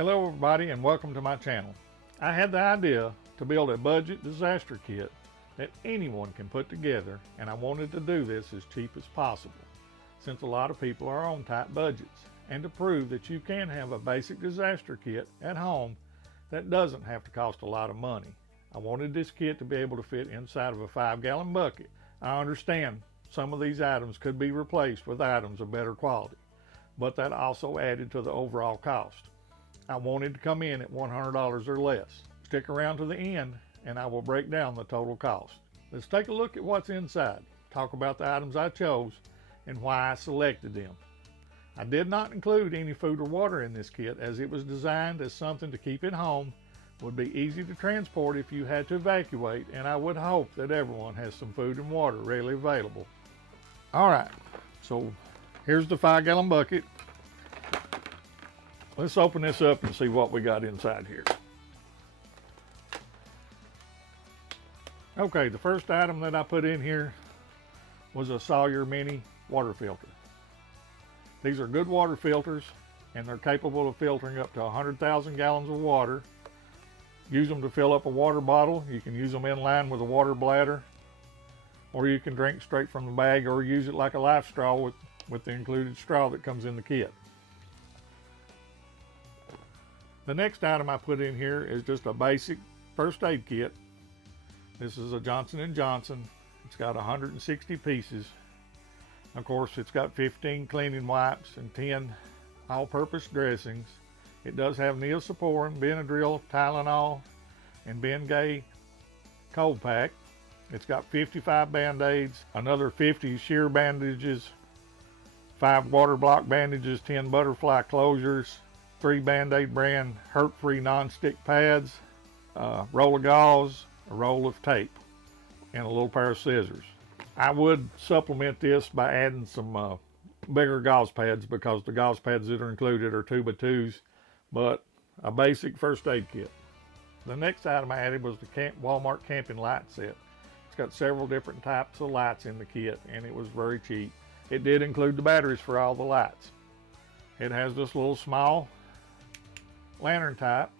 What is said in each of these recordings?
Hello everybody and welcome to my channel. I had the idea to build a budget disaster kit that anyone can put together, and I wanted to do this as cheap as possible since a lot of people are on tight budgets, and to prove that you can have a basic disaster kit at home that doesn't have to cost a lot of money. I wanted this kit to be able to fit inside of a 5-gallon bucket. I understand some of these items could be replaced with items of better quality, but that also added to the overall cost. I wanted to come in at $100 or less. Stick around to the end and I will break down the total cost. Let's take a look at what's inside, talk about the items I chose and why I selected them. I did not include any food or water in this kit as it was designed as something to keep at home, would be easy to transport if you had to evacuate, and I would hope that everyone has some food and water readily available. Alright, so here's the 5-gallon bucket. Let's open this up and see what we got inside here. Okay, the first item that I put in here was a Sawyer Mini water filter. These are good water filters and they're capable of filtering up to 100,000 gallons of water. Use them to fill up a water bottle. You can use them in line with a water bladder, or you can drink straight from the bag, or use it like a life straw with the included straw that comes in the kit. The next item I put in here is just a basic first aid kit. This is a Johnson & Johnson. It's got 160 pieces. Of course, it's got 15 cleaning wipes and 10 all-purpose dressings. It does have Neosporin, Benadryl, Tylenol, and Bengay cold pack. It's got 55 band-aids, another 50 shear bandages, 5 water block bandages, 10 butterfly closures, 3 Band-Aid brand hurt-free non-stick pads, a roll of gauze, a roll of tape, and a little pair of scissors. I would supplement this by adding some bigger gauze pads, because the gauze pads that are included are 2x2s, but a basic first aid kit. The next item I added was the Walmart camping light set. It's got several different types of lights in the kit, and it was very cheap. It did include the batteries for all the lights. It has this little small lantern type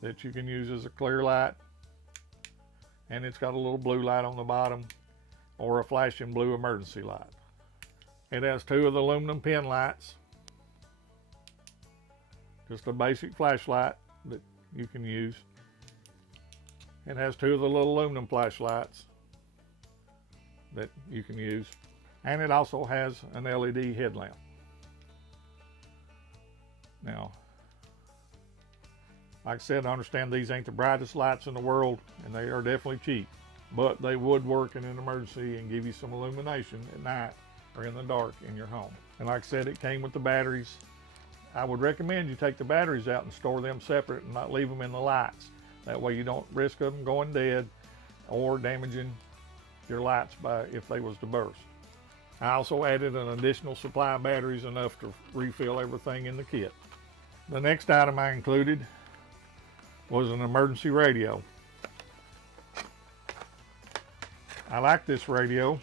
that you can use as a clear light, and it's got a little blue light on the bottom, or a flashing blue emergency light. It has 2 of the aluminum pin lights, just a basic flashlight that you can use. It has 2 of the little aluminum flashlights that you can use, and it also has an LED headlamp. Now, like I said, I understand these ain't the brightest lights in the world, and they are definitely cheap, but they would work in an emergency and give you some illumination at night or in the dark in your home. And like I said, it came with the batteries. I would recommend you take the batteries out and store them separate and not leave them in the lights. That way you don't risk them going dead or damaging your lights if they was to burst. I also added an additional supply of batteries, enough to refill everything in the kit. The next item I included was an emergency radio. I like this radio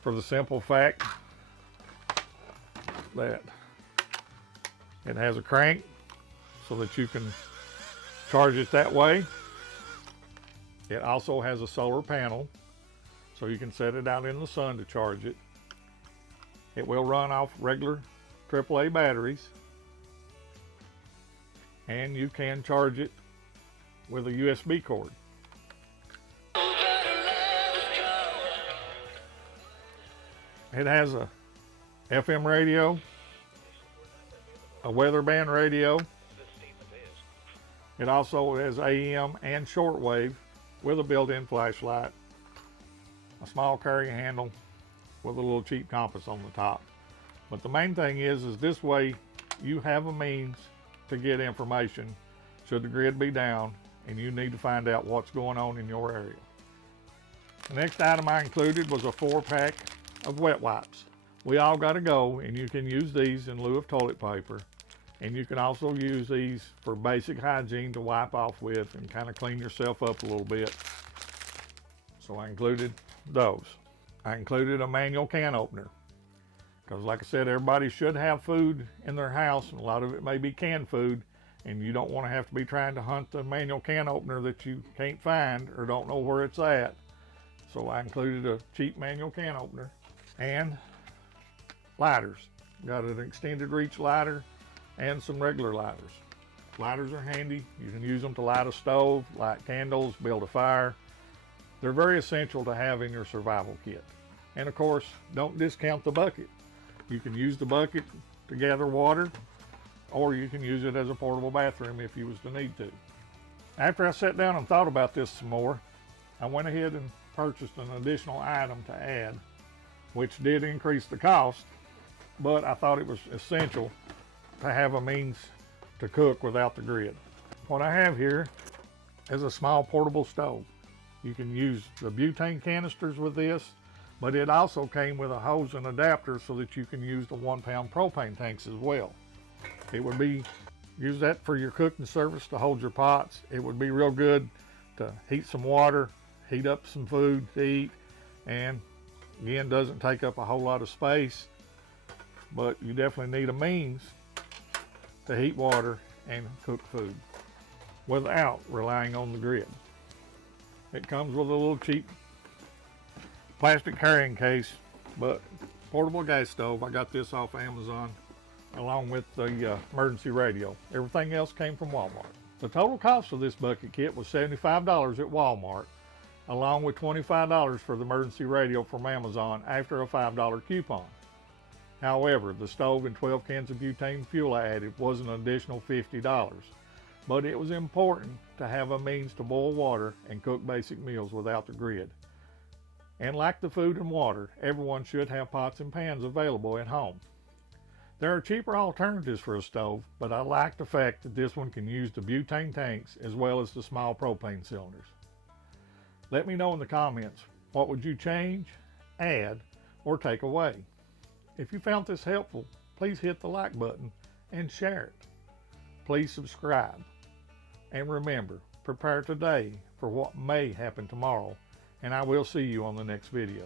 for the simple fact that it has a crank so that you can charge it that way. It also has a solar panel so you can set it out in the sun to charge it. It will run off regular AAA batteries, and you can charge it with a USB cord. It has a FM radio, a weather band radio. It also has AM and shortwave with a built-in flashlight, a small carry handle with a little cheap compass on the top. But the main thing is this way you have a means to get information should the grid be down and you need to find out what's going on in your area. The next item I included was a 4-pack of wet wipes. We all got to go, and you can use these in lieu of toilet paper, and you can also use these for basic hygiene to wipe off with and kind of clean yourself up a little bit. So I included those. I included a manual can opener. Because like I said, everybody should have food in their house, and a lot of it may be canned food, and you don't want to have to be trying to hunt the manual can opener that you can't find or don't know where it's at. So I included a cheap manual can opener and lighters. Got an extended reach lighter and some regular lighters. Lighters are handy. You can use them to light a stove, light candles, build a fire. They're very essential to have in your survival kit. And of course, don't discount the bucket. You can use the bucket to gather water, or you can use it as a portable bathroom if you was to need to. After I sat down and thought about this some more, I went ahead and purchased an additional item to add, which did increase the cost, but I thought it was essential to have a means to cook without the grid. What I have here is a small portable stove. You can use the butane canisters with this, but it also came with a hose and adapter so that you can use the 1 pound propane tanks as well. It would be, use that for your cooking service to hold your pots. It would be real good to heat some water, heat up some food to eat, and again, doesn't take up a whole lot of space, but you definitely need a means to heat water and cook food without relying on the grid. It comes with a little cheap plastic carrying case, but portable gas stove. I got this off Amazon along with the emergency radio. Everything else came from Walmart. The total cost of this bucket kit was $75 at Walmart, along with $25 for the emergency radio from Amazon after a $5 coupon. However, the stove and 12 cans of butane fuel I added was an additional $50, but it was important to have a means to boil water and cook basic meals without the grid. And like the food and water, everyone should have pots and pans available at home. There are cheaper alternatives for a stove, but I like the fact that this one can use the butane tanks as well as the small propane cylinders. Let me know in the comments, what would you change, add, or take away? If you found this helpful, please hit the like button and share it. Please subscribe. And remember, prepare today for what may happen tomorrow, and I will see you on the next video.